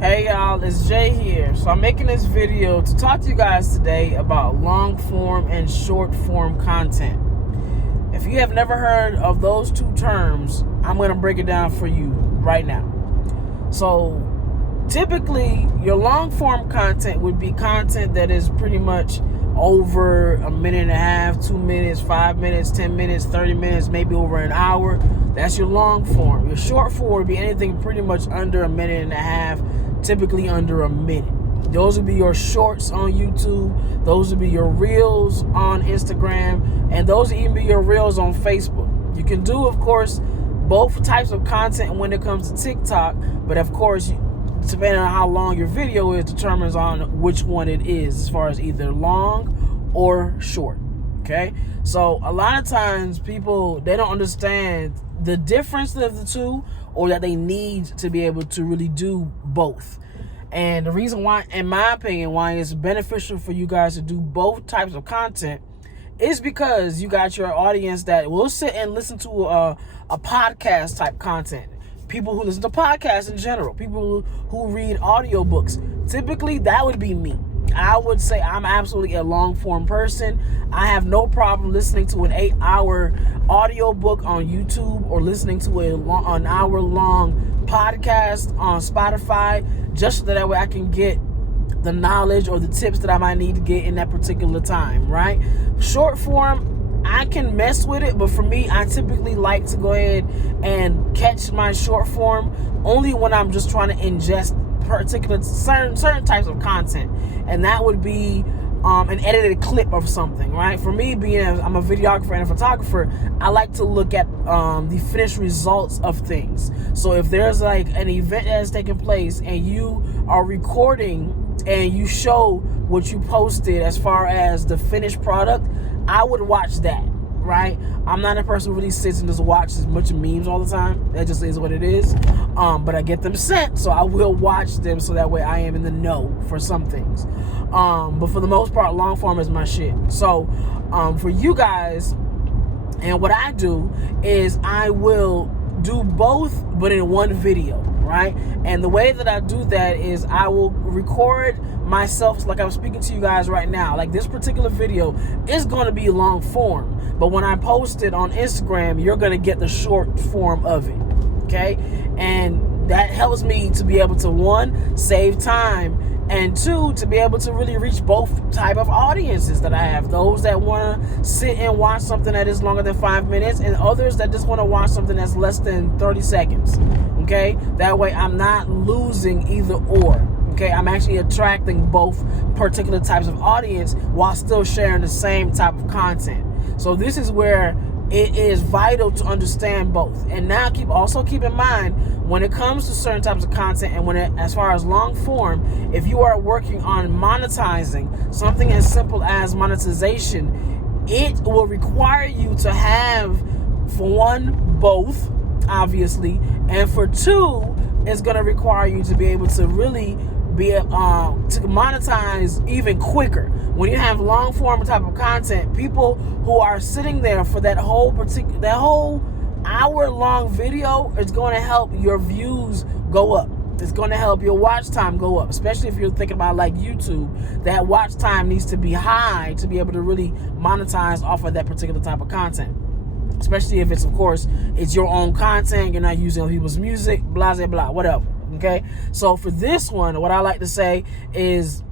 Hey y'all, it's Jay here. So I'm making this video to talk to you guys today about long form and short form content. If you have never heard of those two terms, I'm going to break it down for you right now. So typically your long form content would be content that is pretty much over a minute and a half, 2 minutes, 5 minutes, 10 minutes, 30 minutes, maybe over an hour. That's your long form. Your short form would be anything pretty much under a minute and a half, typically under a minute. Those would be your shorts on YouTube. Those would be your reels on Instagram. And those would even be your reels on Facebook. You can do, of course, both types of content when it comes to TikTok. But of course, depending on how long your video is, determines on which one it is as far as either long or short. Okay? So a lot of times people, they don't understand the difference of the two, or that they need to be able to really do both. And the reason why, in my opinion, why it's beneficial for you guys to do both types of content is because you got your audience that will sit and listen to a podcast type content. People who listen to podcasts in general, people who read audiobooks. Typically, that would be me. I would say I'm absolutely a long form person. I have no problem listening to an 8-hour audiobook on YouTube or listening to an hour-long podcast on Spotify, just so that way I can get the knowledge or the tips that I might need to get in that particular time, right? Short form, I can mess with it, but for me, I typically like to go ahead and catch my short form only when I'm just trying to ingest particular certain types of content, and that would be an edited clip of something, right? For me, I'm a videographer and a photographer, I like to look at the finished results of things. So if there's like an event that has taken place and you are recording and you show what you posted as far as the finished product, I would watch that, right? I'm not a person who really sits and just watches a bunch of memes all the time. That just is what it is. But I get them sent, so I will watch them so that way I am in the know for some things. But for the most part, long form is my shit. So for you guys, and what I do is I will do both, but in one video, right? And the way that I do that is I will record myself like I'm speaking to you guys right now. Like this particular video is going to be long form, but when I post it on Instagram, you're going to get the short form of it, okay? And that helps me to be able to, one, save time, and two, to be able to really reach both type of audiences that I have. Those that want to sit and watch something that is longer than 5 minutes, and others that just want to watch something that's less than 30 seconds, okay? That way I'm not losing either or. Okay, I'm actually attracting both particular types of audience while still sharing the same type of content. So this is where it is vital to understand both. And now also keep in mind, when it comes to certain types of content and as far as long form, if you are working on monetizing something as simple as monetization, it will require you to have, for one, both, obviously, and for two, it's going to require you to be able to really be to monetize even quicker. When you have long form type of content, people who are sitting there for that whole hour long video is going to help your views go up. It's going to help your watch time go up, especially if you're thinking about like YouTube. That watch time needs to be high to be able to really monetize off of that particular type of content, especially if it's, of course, it's your own content, you're not using other people's music, blah blah blah, whatever. Okay, so for this one, what I like to say is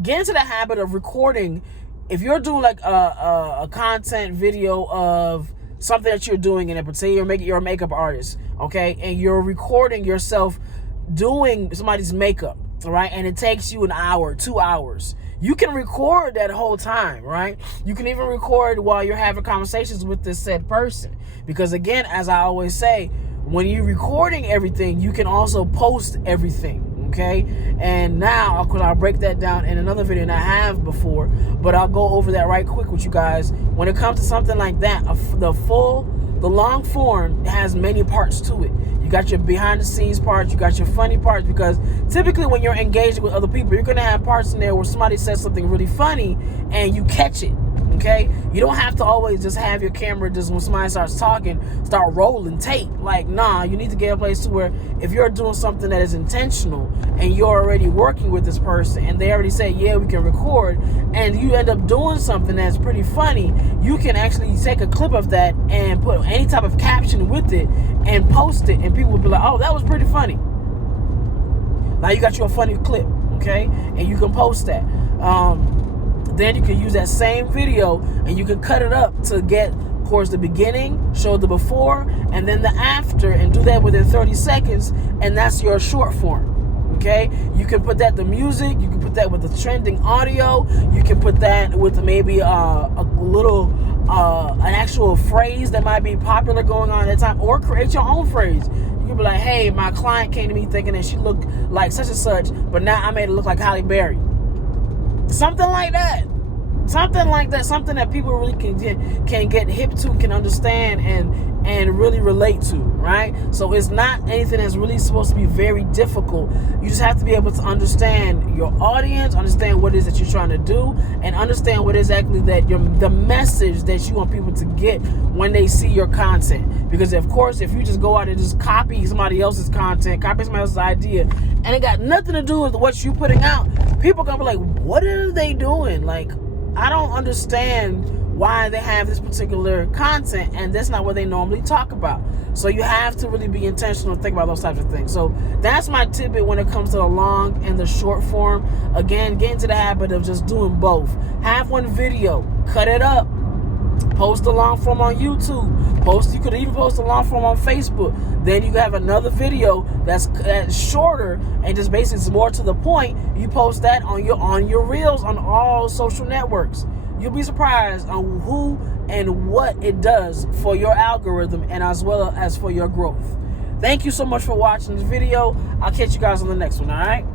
get into the habit of recording. If you're doing like a content video of something that you're doing, and say you're a makeup artist, okay, and you're recording yourself doing somebody's makeup, right, and it takes you an hour, 2 hours, you can record that whole time, right? You can even record while you're having conversations with this said person, because again, as I always say, when you're recording everything, you can also post everything, okay? And now, of course, I'll break that down in another video than I have before, but I'll go over that right quick with you guys. When it comes to something like that, the long form has many parts to it. You got your behind the scenes parts, you got your funny parts, because typically when you're engaging with other people, you're gonna have parts in there where somebody says something really funny and you catch it. Okay, you don't have to always just have your camera just when somebody starts talking, start rolling tape. Like, nah, you need to get a place to where if you're doing something that is intentional and you're already working with this person and they already say, yeah, we can record, and you end up doing something that's pretty funny, you can actually take a clip of that and put any type of caption with it and post it, and people will be like, oh, that was pretty funny. Now you got you a funny clip, okay, and you can post that. Then you can use that same video and you can cut it up to get, of course, the beginning, show the before, and then the after, and do that within 30 seconds, and that's your short form, okay? You can put that to music, you can put that with the trending audio, you can put that with maybe a little, an actual phrase that might be popular going on at the time, or create your own phrase. You can be like, hey, my client came to me thinking that she looked like such and such, but now I made it look like Halle Berry. Something like that. Something that people really can get hip to, can understand, and really relate to, right? So it's not anything that's really supposed to be very difficult. You just have to be able to understand your audience, understand what it is that you're trying to do, and understand what exactly that the message that you want people to get when they see your content. Because of course, if you just go out and just copy somebody else's content, copy somebody else's idea, and it got nothing to do with what you're putting out, people are gonna be like, what are they doing? Like, I don't understand why they have this particular content, and that's not what they normally talk about. So you have to really be intentional and think about those types of things. So that's my tidbit when it comes to the long and the short form. Again, get into the habit of just doing both. Have one video, cut it up, post the long form on YouTube. You could even post the long form on Facebook. Then you have another video that's shorter and just basically is more to the point. You post that on your reels on all social networks. You'll be surprised on who and what it does for your algorithm, and as well as for your growth. Thank you so much for watching this video. I'll catch you guys on the next one, all right?